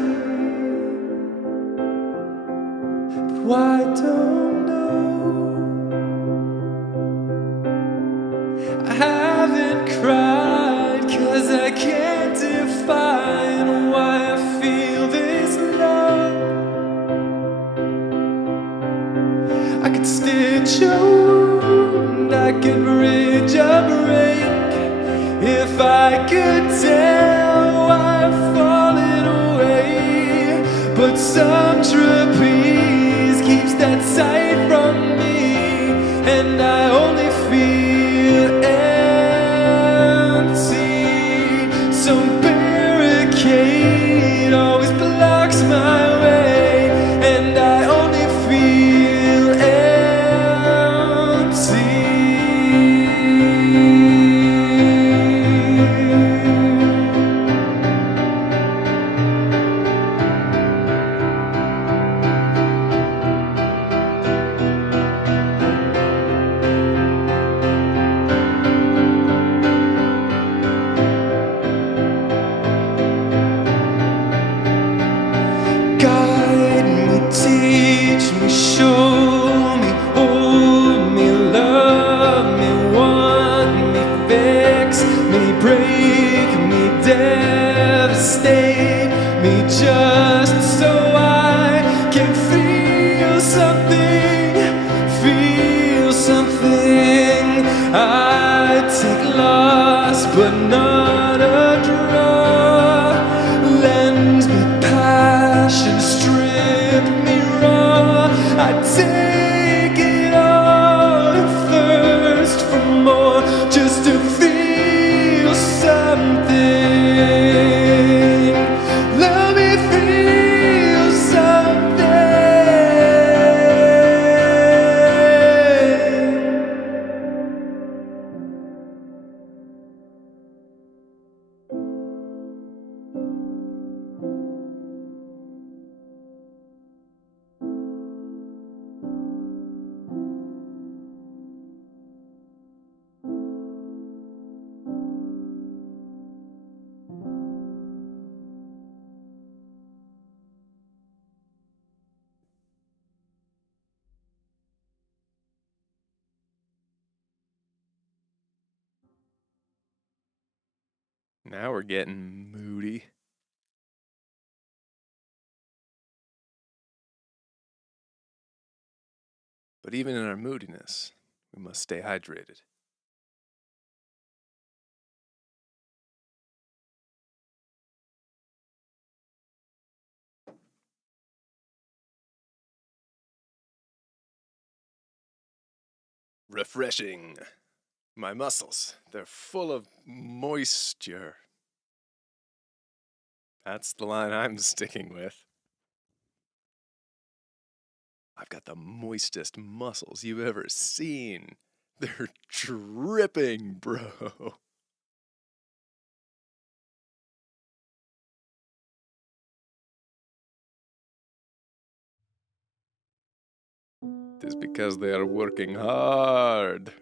but why don't know? I haven't cried 'cause I can't define why I feel this love. I could stitch a wound, I could bridge a break, if I could tell why I've fallen away. But some trapeze keeps that sight from me, and I only feel empty. Some barricade always blocks my way, and I only feel empty. Guide me, teach me, show me, hold me, love me, want me, fix me, break me, devastate me, just so I can feel something, feel something. I take loss, but not a draw. Lend me passion, strip me raw. I take it all and thirst for more, just to feel something. Let me feel something. Now we're getting moody. But even in our moodiness, we must stay hydrated. Refreshing. My muscles, they're full of moisture. That's the line I'm sticking with. I've got the moistest muscles you've ever seen. They're dripping, bro. It is because they are working hard.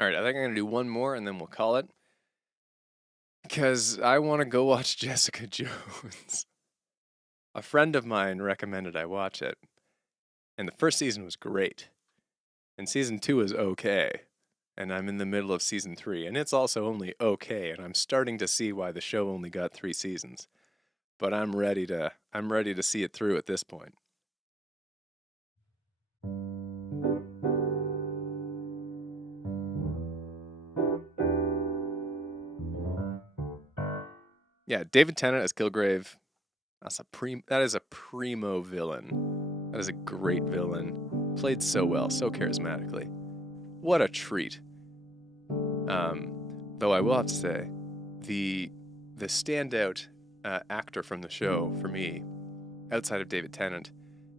All right, I think I'm gonna do one more and then we'll call it. Because I want to go watch Jessica Jones. A friend of mine recommended I watch it. And the first season was great. And season 2 is okay. And I'm in the middle of season 3. And it's also only okay. And I'm starting to see why the show only got 3 seasons. But I'm ready to see it through at this point. Yeah, David Tennant as Kilgrave. That is a primo villain. That is a great villain. Played so well, so charismatically. What a treat. Though I will have to say, the standout actor from the show for me, outside of David Tennant,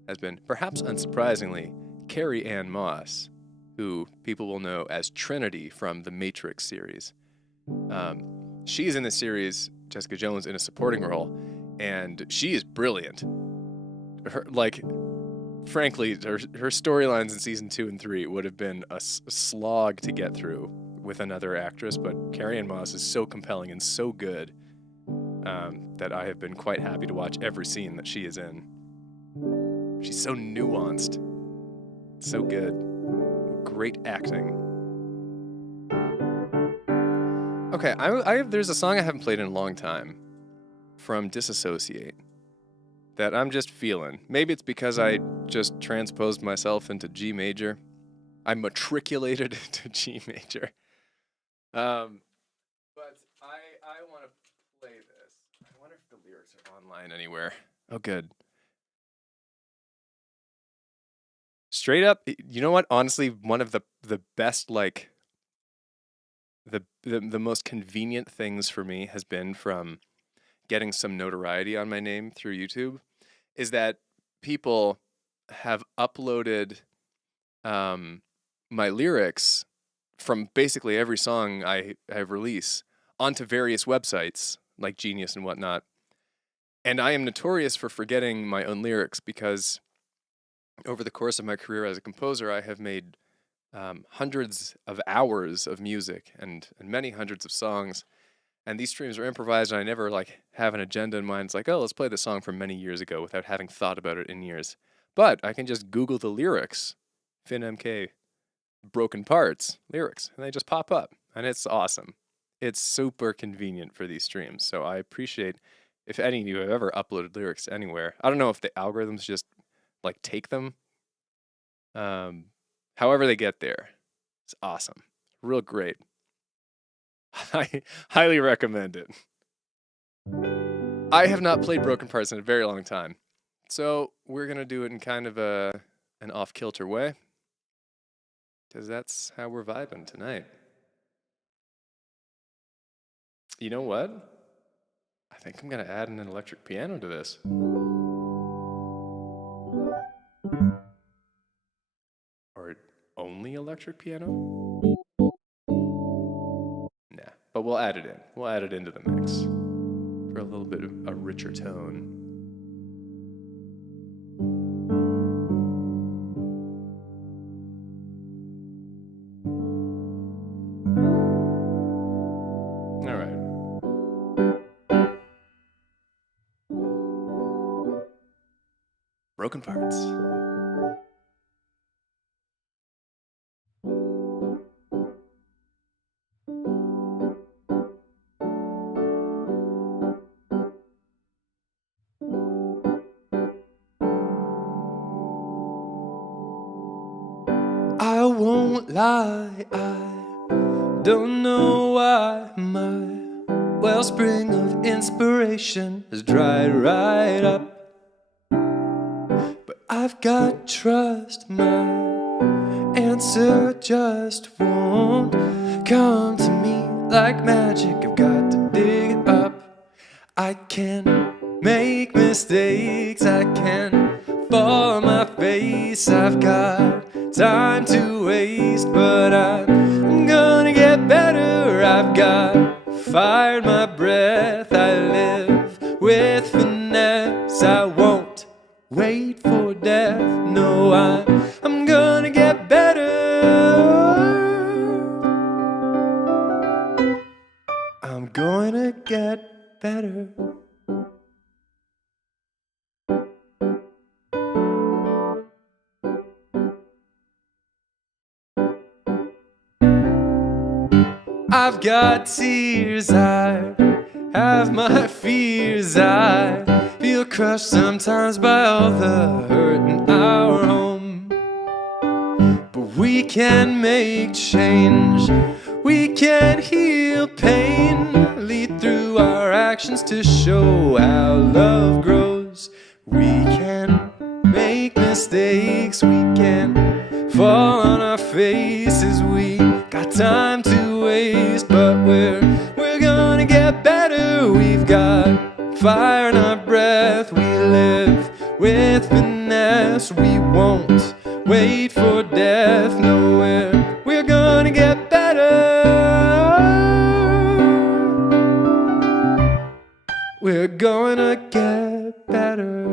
has been, perhaps unsurprisingly, Carrie Ann Moss, who people will know as Trinity from the Matrix series. She's in the series, Jessica Jones, in a supporting role, and she is brilliant. Frankly, her storylines in season 2 and 3 would have been a slog to get through with another actress, but Carrie Ann Moss is so compelling and so good that I have been quite happy to watch every scene that she is in. She's so nuanced, so good, great acting. Okay, there's a song I haven't played in a long time from Disassociate that I'm just feeling. Maybe it's because I just transposed myself into G major. I matriculated into G major. But I want to play this. I wonder if the lyrics are online anywhere. Oh, good. Straight up, you know what? Honestly, one of the best, like, the most convenient things for me has been from getting some notoriety on my name through YouTube is that people have uploaded my lyrics from basically every song I release onto various websites like Genius and whatnot. And I am notorious for forgetting my own lyrics because over the course of my career as a composer, I have made hundreds of hours of music and many hundreds of songs. And these streams are improvised, and I never have an agenda in mind. It's like, oh, let's play the song from many years ago without having thought about it in years. But I can just Google the lyrics, FinnMK, broken parts, lyrics, and they just pop up. And it's awesome. It's super convenient for these streams. So I appreciate if any of you have ever uploaded lyrics anywhere. I don't know if the algorithms just take them. However they get there. It's awesome. Real great. I highly recommend it. I have not played Broken Parts in a very long time. So we're going to do it in kind of an off-kilter way. Because that's how we're vibing tonight. You know what? I think I'm going to add an electric piano to this. Or only electric piano? Nah, but we'll add it in. We'll add it into the mix for a little bit of a richer tone. All right. Broken Parts. I won't lie, I don't know why my wellspring of inspiration has dried right up. But I've got trust, my answer just won't come to me like magic. I've got to dig it up. I can make mistakes, I can fall on my face. I've got time to waste, but I'm gonna get better. I've got fire in my breath, I live with finesse. I won't wait for death, no, I'm gonna get better. I'm gonna get better. I've got tears, I have my fears, I feel crushed sometimes by all the hurt in our home. But we can make change, we can heal pain, lead through our actions. actions to show how love grows. We can make mistakes, we can fall on our faces. We got time to waste, but we're gonna get better. We've got fire in our breath, we live with finesse. We won't wait for death, no, we're gonna get better. We're gonna get better.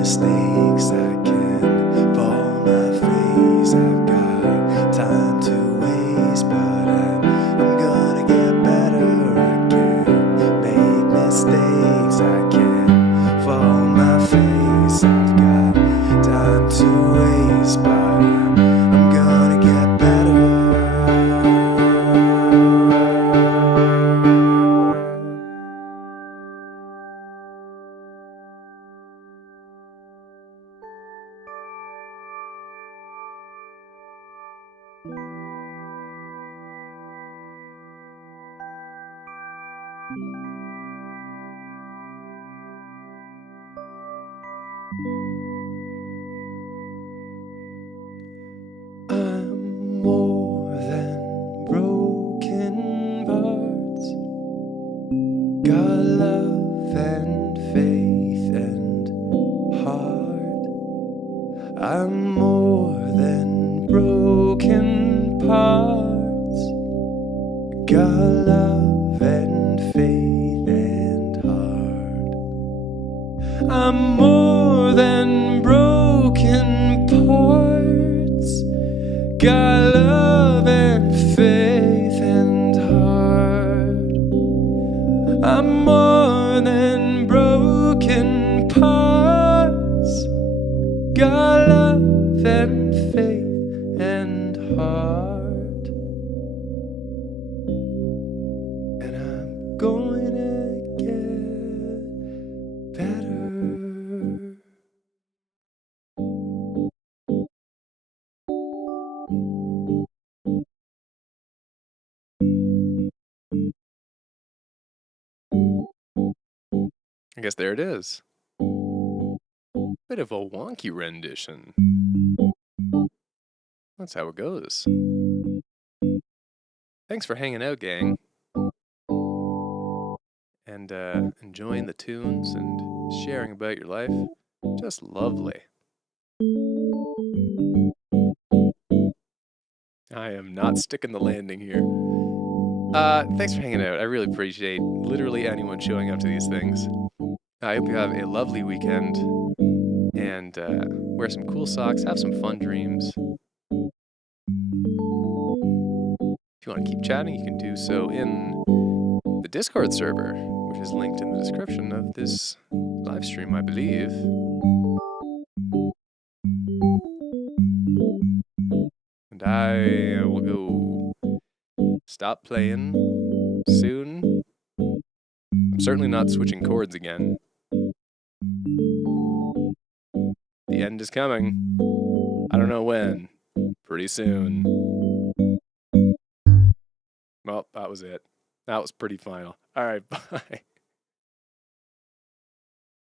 Mistakes, I can fall my face. I've got time to waste, but I'm gonna get better. I can make mistakes, I can fall my face. I've got time to waste, but I'm gonna get better. I'm more than broken parts. Got love and faith and heart. I'm more than broken parts. Got love and faith and heart. I'm more than broken parts. Got love and faith and heart. I'm more than broken parts. Got love and faith and heart. And I'm going to get better. I guess there it is. Bit of a wonky rendition. That's how it goes. Thanks for hanging out, gang. And enjoying the tunes and sharing about your life. Just lovely. I am not sticking the landing here. Thanks for hanging out. I really appreciate literally anyone showing up to these things. I hope you have a lovely weekend and wear some cool socks, have some fun dreams. If you want to keep chatting, you can do so in the Discord server, which is linked in the description of this live stream, I believe. And I will go stop playing soon. I'm certainly not switching chords again. The end is coming. I don't know when. Pretty soon. Well, that was it. That was pretty final. All right, bye.